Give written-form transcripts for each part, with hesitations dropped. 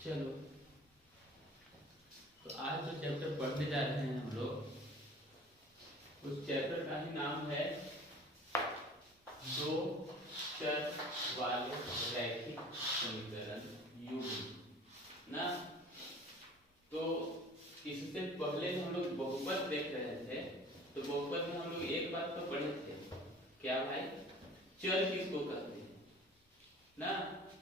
चलो, तो आज जो चैप्टर पढ़ने जा रहे हैं हम लोग, उस चैप्टर का ही नाम है दो चर वाले रैखिक समीकरण युग्म ना। तो इससे पहले हम लोग बहुपद देख रहे थे, तो बहुपद में हम लोग एक बात तो पढ़े थे, क्या भाई, चर किसको कहते हैं ना।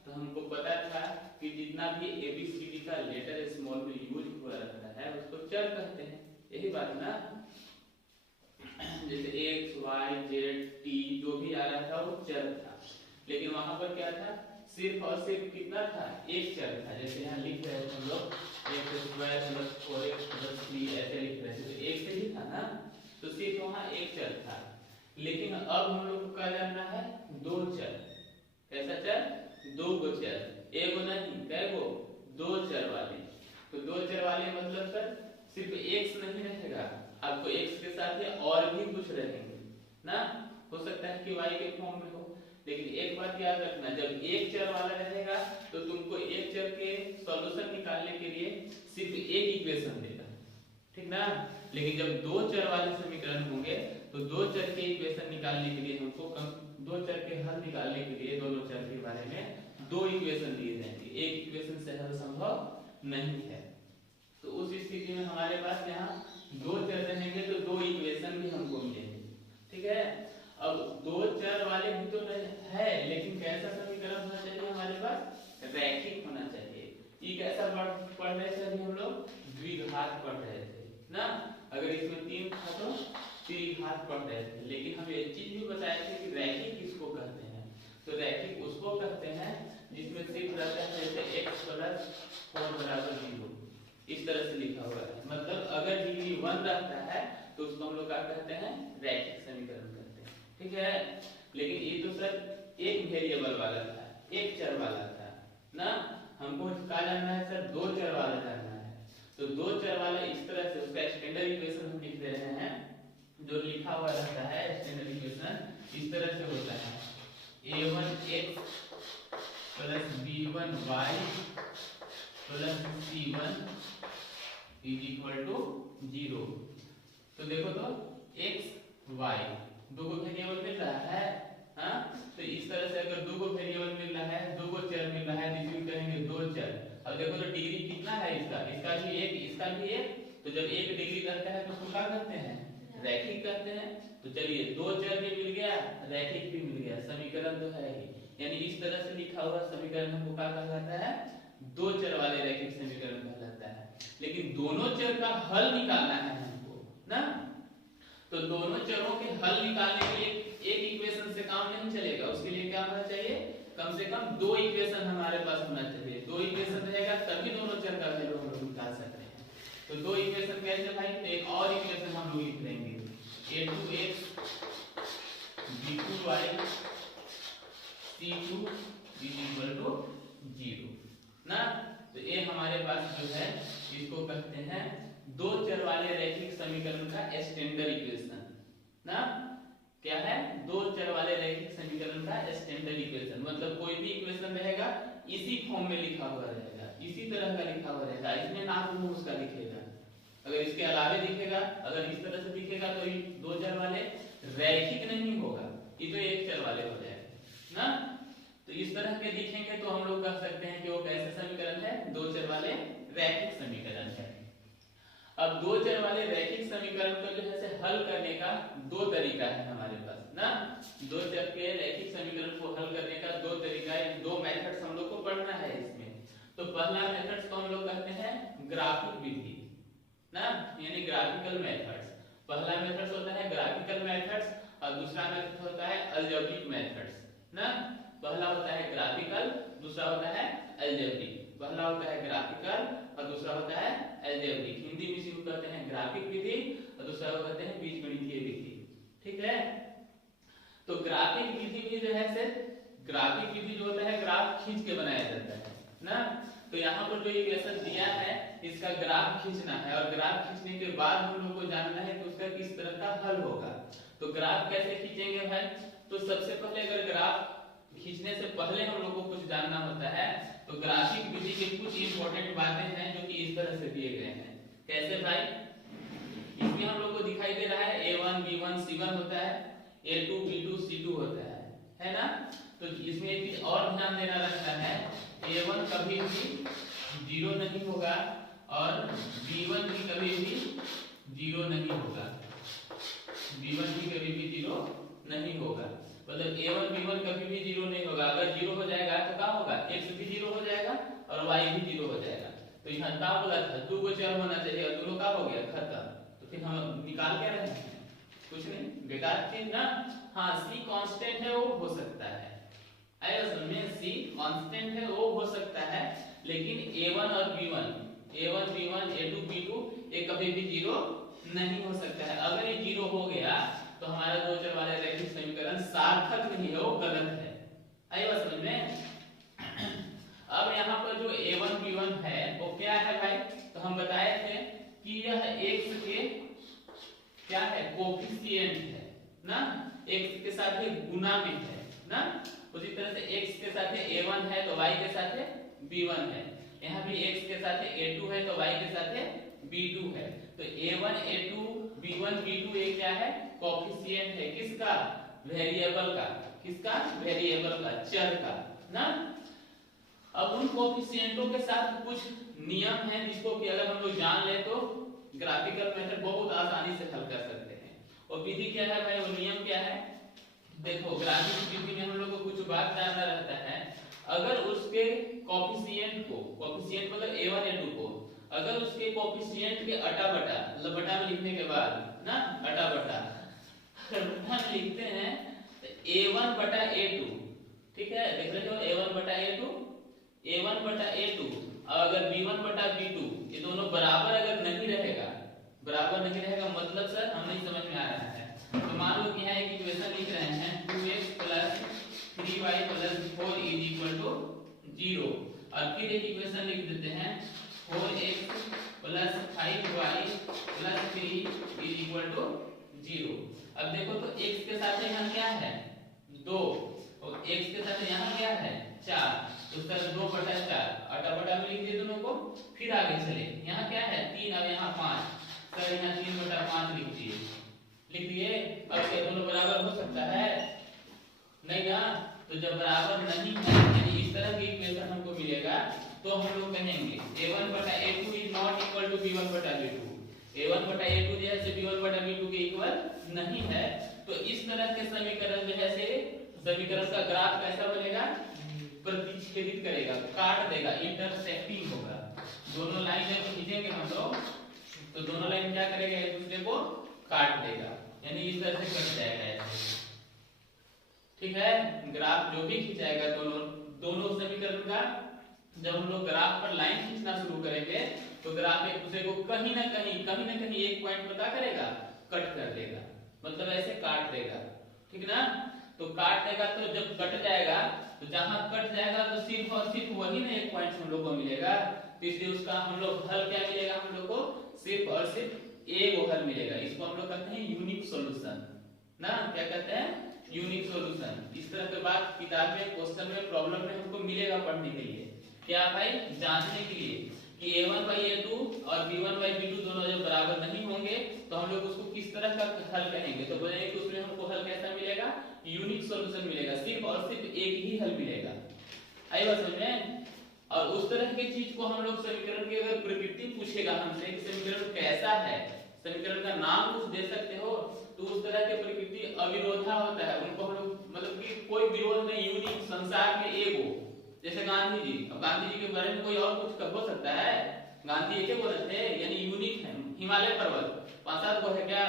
तो हमको पता था कि जितना भी ABCD का लेटर स्मॉल में यूज हुआ रहता है उसको चर कहते हैं, यही बात ना। जैसे X, Y, Z, T जो भी आ रहा था वो चर था, लेकिन वहां पर क्या था, सिर्फ और सिर्फ कितना था, एक चर था। जैसे यहाँ लिख रहे थे हम लोग x² + 4x + 3 ऐसे लिख रहे थे, तो एक से ही था ना, तो सिर्फ वहां एक चर था। लेकिन अब हम लोग को क्या जानना है, दो चर। कैसा चर, दो गो चर, एगो नहीं कैगो, दो चर वाले। तो दो चर वाले मतलब सर सिर्फ x नहीं रहेगा, आपको x के साथ ही और भी कुछ रहेंगे ना। हो सकता है कि y के फॉर्म में हो, लेकिन एक बात याद रखना, जब एक चर वाला रहेगा तो तुमको एक चर के सॉल्यूशन निकालने के लिए सिर्फ एक इक्वेशन देगा, ठीक ना। लेकिन जब दो चर वाले समीकरण होंगे तो दो चर के इक्वेशन निकालने के लिए हमको दो चर के हल निकालने के लिए दोनों चर के बारे में दो इक्वेशन दिए जाएंगे, एक इक्वेशन से हल संभव नहीं है। तो उस स्थिति में हमारे पास यहाँ दो चर रहेंगे तो दो इक्वेशन भी हमको मिलेंगे, ठीक है। अब दो चर वाले भी तो है, लेकिन कैसा समीकरण होना चाहिए हमारे पास, रैखिक होना चाहिए। ये कैसा पढ़ रहे थे अभी हम लोग, द्विघात पढ़ रहे थे ना। अगर इसमें तीन था तो त्रिघात पढ़ रहे थे, लेकिन हम एक चीज भी बताए थे कि रैखिक किसको कहते हैं। तो रैखिक उसको कहते हैं जिसमें सिर्फ रहता है जैसे x + 4 = 0, इस तरह से लिखा हुआ है। मतलब अगर डिग्री 1 रहता है तो उसको हम लोग क्या कहते हैं, रैखिक समीकरण कहते हैं, ठीक है। लेकिन ये तो सर एक वेरिएबल वाला था, एक चर वाला था ना। हमको क्या जानना है सर, दो चर वाला जानना है। तो दो चर वाला इस तरह से उसका स्टैंडर्ड इक्वेशन हम लिख रहे हैं, जो लिखा हुआ रहता है स्टैंडर्ड इक्वेशन इस तरह से होता है, a1x + b1y + c1 = 0। तो देखो तो x y दो गो वेरिएबल मिल रहा है, हाँ। तो इस तरह से अगर दो गो वेरिएबल मिल रहा है, दो गो चर मिल रहा है, तो इसको कहेंगे दो चर। अब देखो तो डिग्री कितना है इसका, इसका भी एक, इसका भी एक। तो जब एक डिग्री करता है तो उसको क्या कहते हैं, रैखिक कहते हैं। तो चलिए दो चर भी मिल गया, रैखिक भी मिल गया, समीकरण तो है ही। यानी इस तरह से लिखा हुआ समीकरण हमको क्या कहलाता है, दो चर वाले रैखिक समीकरण कहलाता है। लेकिन दोनों चर का हल निकालना है हमको ना। तो दोनों चरों के हल निकालने के लिए एक इक्वेशन से काम नहीं चलेगा, उसके लिए क्या होना चाहिए, कम से कम दो इक्वेशन हमारे पास होना चाहिए। दो इक्वेशन रहेगा तभी दोनों चर का वैल्यू हम लोग निकाल सकते हैं। तो दो इक्वेशन कैसे भाई, तो एक और इक्वेशन हम लोग लिख लेंगे, a2x b2y c2 = 0 ना। तो ये हमारे पास जो है इसको कहते हैं दो चर वाले रैखिक समीकरण का स्टैंडर्ड इक्वेशन ना। क्या है, दो चर वाले रैखिक समीकरण का स्टैंडर्ड इक्वेशन। मतलब कोई भी इक्वेशन रहेगा इसी फॉर्म में लिखा हुआ रहेगा, इसी तरह का लिखा हुआ रहेगा, इसमें नाम रूप उसका लिखेगा। अगर इसके अलावे दिखेगा, अगर इस तरह से दिखेगा तो ये दो चर वाले रैखिक नहीं होगा, ये तो एक चर वाले हो जाएगा ना। तो इस तरह के दिखेंगे तो हम लोग कह सकते हैं कि वो कैसे समीकरण है, दो चर वाले रैखिक समीकरण है। अब दो चर वाले रैखिक समीकरण को जो है हल करने का दो तरीका है हमारे पास ना। दो चर के रैखिक समीकरण को हल करने का दो तरीका है, दो मेथड्स हम लोग को पढ़ना है इसमें। तो पहला मेथड्स को हम लोग कहते हैं ग्राफिक विधि ना, यानी ग्राफिकल मेथड्स। पहला मेथड्स होता है ग्राफिकल मेथड्स और दूसरा मेथड होता है अलजेब्रिक मेथड्स ना। पहला होता है ग्राफिकल, दूसरा होता है अलजेब्रिक। पहला होता है ग्राफिकल और दूसरा होता है अलजेब्रिक। हिंदी में इसी को कहते हैं ग्राफिक विधि और दूसरा को कहते हैं बीजगणितीय विधि, ठीक है। तो ग्राफिक विधि भी जो है से, ग्राफिक विधि जो होता है ग्राफ खींच के बनाया जाता है ना। तो यहाँ पर जो इक्वेशन दिया है इसका ग्राफ खींचना है, और ग्राफ खींचने के बाद हम लोग को जानना है कि उसका किस तरह का हल होगा। तो ग्राफ कैसे खींचेंगे भाई, तो सबसे पहले अगर ग्राफ खींचने से पहले हम लोग को कुछ जानना होता है। तो ग्राफिक विधि के कुछ इंपॉर्टेंट बातें हैं जो कि इस तरह से दिए गए हैं। कैसे भाई? इसमें हम लोग को दिखाई दे रहा है A1 B1 C1 होता है, A2 B2 C2 होता है ना? तो इसमें एक चीज और ध्यान देना रहता है, A1 कभी भी 0 नहीं होगा और B1 भी कभी भी 0 नहीं होगा। B1 भी कभी भी 0 नहीं होगा। मतलब A1 B1 कभी भी 0 नहीं होगा। अगर 0 हो जाएगा तो क्या होगा? X भी 0 हो जाएगा और Y भी 0 हो जाएगा। तो यहाँ क्या बोला था? 2 को चर होना चाहिए और दोनों का हो गया खत्म। तो फिर हम निकाल क्या रहे हैं? कुछ नहीं, बेकार चीज ना। हाँ, C कांस्टेंट है वो हो सकता है। आया समझ में? C कांस्टेंट है वो हो सकता है, लेकिन A1 और B1, A1 B1 A2 B2 ये कभी भी 0 नहीं हो सकता है। अगर ये 0 हो गया तो हमारा दो चर वाला रैखिक समीकरण सार्थक नहीं है, वो गलत है। आई बात समझ में? अब यहाँ पर जो A1 B1 है वो क्या है भाई? तो हम बताए थे कि यह x के क्या है? कोफिशिएंट है ना, x के साथ गुना में है ना। उसी तरह से x के साथ A1 है तो y के साथ B1 है। यहाँ भी x के साथ A2 है तो y के साथ B2 है। तो A1 A2 B1 B2 ये क्या है? कोफिशिएंट है। किसका? वेरिएबल का। किसका? वेरिएबल का, चर का ना। अब उन कोफिशिएंटों के साथ कुछ नियम हैं जिसको कि अगर हम लोग जान ले तो ग्राफिकल मेथड बहुत आसानी से हल कर सकते हैं। और विधि क्या है भाई? वो नियम क्या है? देखो, ग्राफिक विधि में हम लोग को कुछ बात जानना रहता है। अगर उसके कोफिशिएंट को, कोफिशिएंट मतलब A1 A2 को, अगर उसके कोफिशिएंट के अटा बटा, मतलब बटा में लिखने के बाद ना, अटा बटा बटा में लिखते हैं तो A1 बटा A2, ठीक है? देख रहे हो, A1 बटा A2, A1 बटा A2। अगर B1 बटा B2 ये दोनों बराबर अगर नहीं रहेगा, बराबर नहीं रहेगा मतलब सर हम नहीं समझ में आ रहा है। तो मान लो कि यहाँ एक इक्वेशन लिख रहे हैं 2x + 3y + 4 = 0, और फिर एक इक्वेशन लिख देते हैं 4x + 5y + 3 = 0। अब देखो तो x के साथ यहाँ क्या है? 2, और x के साथ यहाँ क्या है? 4। तो सर 2 बटा 4 अटा बटा में लिख दिए दोनों को। फिर आगे चले, यहाँ क्या है? 3 और यहाँ 5। सर यहाँ 3 बटा 5 लिख दिए, लिख दिए। अब क्या दोनों बराबर हो सकता है? नहीं ना। तो जब बराबर नहीं है, यानी इस तरह की इक्वेशन हमको मिलेगा, तो हम लोग कहेंगे A1 बटा A2 is not equal to B1 बटा B2। A1 बटा A2 जैसे B1 बटा B2 के इक्वल नहीं है। तो इस तरह के समीकरण जो है से समीकरण का ग्राफ कैसा बनेगा? प्रतिच्छेदित करेगा, काट देगा, इंटरसेक्टिंग होगा। दोनों लाइन जब खींचेंगे हम लोग तो दोनों लाइन क्या करेगा? एक दूसरे को काट देगा, यानी इस तरह से कट जाएगा ऐसे, ठीक है? ग्राफ जो भी खींचाएगा दोनों समीकरण का, जब हम लोग ग्राफ पर लाइन खींचना शुरू करेंगे तो ग्राफ एक दूसरे को कहीं ना कहीं एक पॉइंट पता करेगा, कट कर देगा, मतलब ऐसे काट देगा, ठीक ना? तो काट देगा तो जब कट जाएगा तो जहां कट जाएगा तो सिर्फ और सिर्फ वही ना एक पॉइंट हम लोग को मिलेगा। तो इसलिए उसका हम लोग हल क्या मिलेगा? हम लोग को सिर्फ और सिर्फ एक हल मिलेगा। इसको हम लोग कहते हैं यूनिक सॉल्यूशन ना। क्या कहते हैं? Unique solution. इस तरह के बात किताब में, क्वेश्चन में, प्रॉब्लम में हमको मिलेगा पढ़ने के लिए। क्या भाई? जांचने के लिए कि A1/A2 और B1/B2 दोनों जब बराबर नहीं होंगे तो हम लोग उसको किस तरह का हल कहेंगे? तो बोलेंगे कि उसमें हमको हल कैसा मिलेगा? यूनिक सॉल्यूशन मिलेगा, सिर्फ और सिर्फ एक ही हल मिलेगा। आई बात समझ में? और उस तरह की चीज को हम लोग समीकरण की अगर प्रकृति पूछेगा हमसे कि समीकरण कैसा है, समीकरण का नाम कुछ दे सकते हो, तो उस तरह के प्रकृति अविरोधा होता है। उनको हम लोग मतलब कि कोई विरोध नहीं, यूनिक, संसार में एक हो। जैसे गांधी जी, अब गांधी जी के बारे में कोई और कुछ हो सकता है? गांधी एक बोले थे, यानी यूनिक है। हिमालय पर्वत 5-7 को है क्या?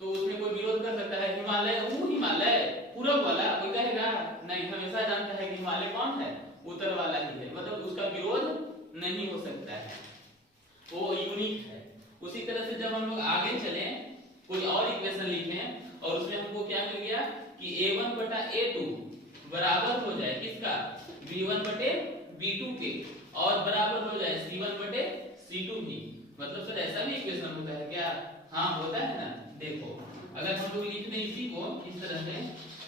तो उसमें कोई विरोध कर सकता है? हिमालय, वो हिमालय पूरब वाला कोई कहेगा? नहीं, हमेशा जानता है कि हिमालय कौन है? उत्तर वाला ही है, मतलब उसका विरोध नहीं हो सकता है, वो यूनिक है। उसी तरह से जब हम लोग आगे चले, कोई और इक्वेशन लिखें और उसमें हमको क्या मिल गया कि A1 बटा A2 बराबर हो जाए किसका? B1 बटे B2 के, और बराबर हो जाए C1 बटे C2 भी। मतलब सर ऐसा भी इक्वेशन होता है क्या? हाँ होता है ना। देखो, अगर हम लोग लिखते हैं इसी को इस तरह से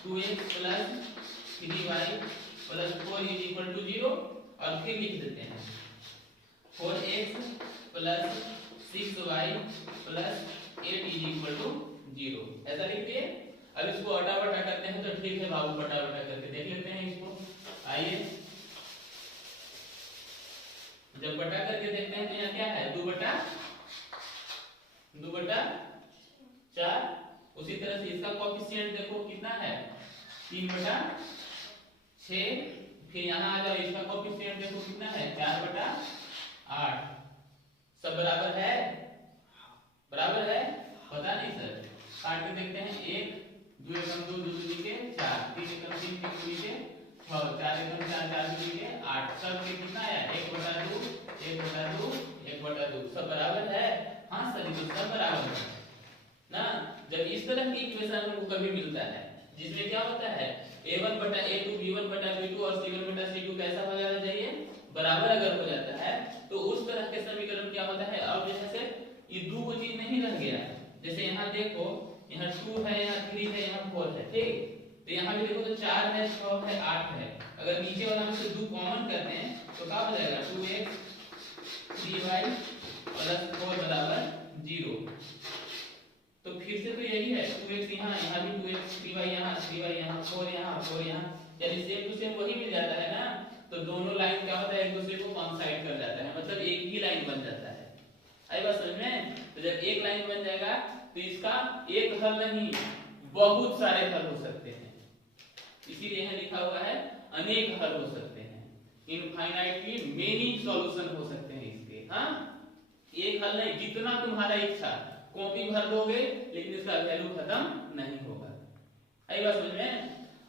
2x + 3y plus 4 is equal to 0 और फिर लिख देते हैं 4x plus 6y plus 8 is equal to 0। ऐसा लिख दिए। अब इसको बटा बटा करते हैं तो ठीक है बाबू, बटा बटा करके देख लेते हैं इसको। आइए जब बटा करके देखते हैं तो यहाँ क्या है 2 बटा 4। उसी तरह से इसका कोएफिशिएंट देखो कितना है 3 बटा 6। फिर यहाँ आ जाओ, इसका कोएफिशिएंट देखो कितना है 4 बटा 8। सब बराबर है? बराबर है? पता नहीं सर, काट के देखते हैं। 1 2 एकम 2 2 2 के 4 3 एकम 3 3 2 के 6 4 एकम 4 4 2 के 8। सब के कितना आया 1 बटा 2 1 बटा 2 1 बटा 2। सब बराबर है? हाँ सर, ये सब बराबर है ना। जब इस तरह की इक्वेशन हमको कभी मिलता है जिसमें क्या होता है a1 बटा a2 b1 बटा b2 और c1 बटा c2 कैसा हो जाना चाहिए, बराबर अगर हो जाता है तो उस तरह के समीकरण क्या होता है। अब जैसे ये दो को चीज नहीं रह गया, जैसे यहाँ देखो यहाँ 2 है, यहाँ 3 है, यहाँ 4 है, ठीक। तो यहाँ भी देखो तो 4 है 6 है 8 है। अगर नीचे वाला में से 2 कॉमन करते हैं तो क्या हो जाएगा 2x 3y प्लस 4 बराबर 0। तो फिर से तो यही है 2x यहाँ भी 2x 3y यहाँ 3y यहाँ 4 यहाँ 4 यहाँ, यानी सेम टू सेम वही मिल जाता है ना। तो दोनों लाइन क्या होता है एक दूसरे को कॉइंसाइड कर जाता है, मतलब एक ही लाइन बन जाता है। आई बात समझ में? तो जब एक लाइन बन जाएगा तो इसका एक हल नहीं बहुत सारे हल हो सकते हैं, इसीलिए यहाँ लिखा हुआ है अनेक हल हो सकते हैं। इनफाइनाइटली मेनी सॉल्यूशन हो सकते हैं इसके। हाँ, एक हल नहीं, जितना तुम्हारा इच्छा कॉपी भर दोगे लेकिन इसका वैल्यू खत्म नहीं होगा। आई बात समझ में?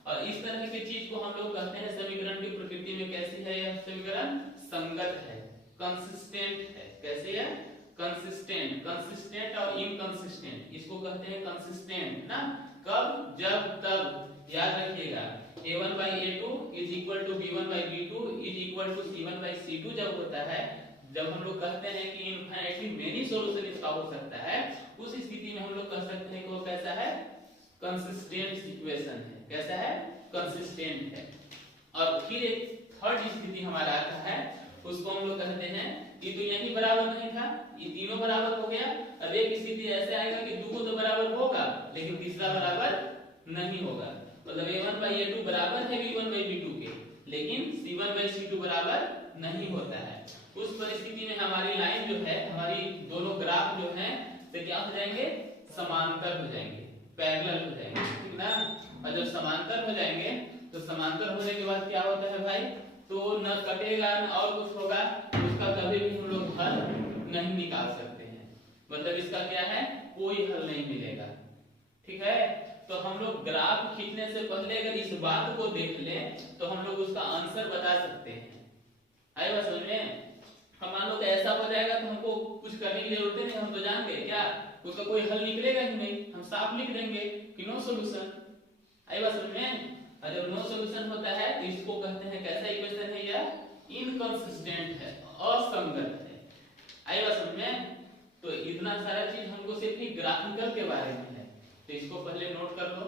और इस तरह की चीज को हम लोग कहते हैं समीकरण की प्रकृति में कैसी है यह समीकरण, संगत है, कंसिस्टेंट है। कैसे है? कंसिस्टेंट। कंसिस्टेंट और इनकंसिस्टेंट इसको कहते हैं कंसिस्टेंट ना। कब? जब तब याद रखिएगा a1 by a2 is equal to b1 by b2 is equal to c1 by c2 जब होता है, जब हम लोग कहते हैं कि इनफाइनाइटली मेनी सॉल्यूशन इसका हो सकता है, उस स्थिति में हम लोग कह सकते हैं कि वो कैसा है, कंसिस्टेंट इक्वेशन है। कैसा है? कंसिस्टेंट है। और फिर एक थर्ड स्थिति हमारा आता है, उसको हम लोग कहते हैं कि तो यही बराबर नहीं था, ये तीनों बराबर हो गया। अब एक स्थिति ऐसे आएगा कि दो तो बराबर होगा लेकिन तीसरा बराबर नहीं होगा। मतलब a1 by a2 बराबर है b1 by b2 के, लेकिन c1 by c2 बराबर नहीं होता है। उस परिस्थिति में हमारी लाइन जो है, हमारी दोनों ग्राफ जो हैं तो क्या हो जाएंगे, समांतर हो जाएंगे, पैरेलल हो जाएंगे, ठीक ना। और जब समांतर हो जाएंगे तो समांतर होने के बाद क्या होता है भाई, तो न कटेगा न और कुछ होगा, उसका कभी भी हम लोग हल नहीं निकाल सकते हैं। मतलब इसका क्या है, कोई हल नहीं मिलेगा, ठीक है। तो हम लोग ग्राफ खींचने से पहले अगर इस बात को देख लें तो हम लोग उसका आंसर बता सकते हैं। आई बात समझ में? हम मान लो कि ऐसा हो जाएगा तो हमको कुछ करने की जरूरत नहीं, हम तो जान गए क्या उसका कोई हल निकलेगा ही नहीं, हम साफ लिख देंगे कि नो सॉल्यूशन। आई बात समझ में? और जब नो सॉल्यूशन होता है तो इसको कहते हैं कैसा इक्वेशन है, यह इनकंसिस्टेंट है, असंगत है। आई बात समझ में? तो इतना सारा चीज हमको सिर्फ ग्राफिकल के बारे में है, तो इसको पहले नोट कर लो।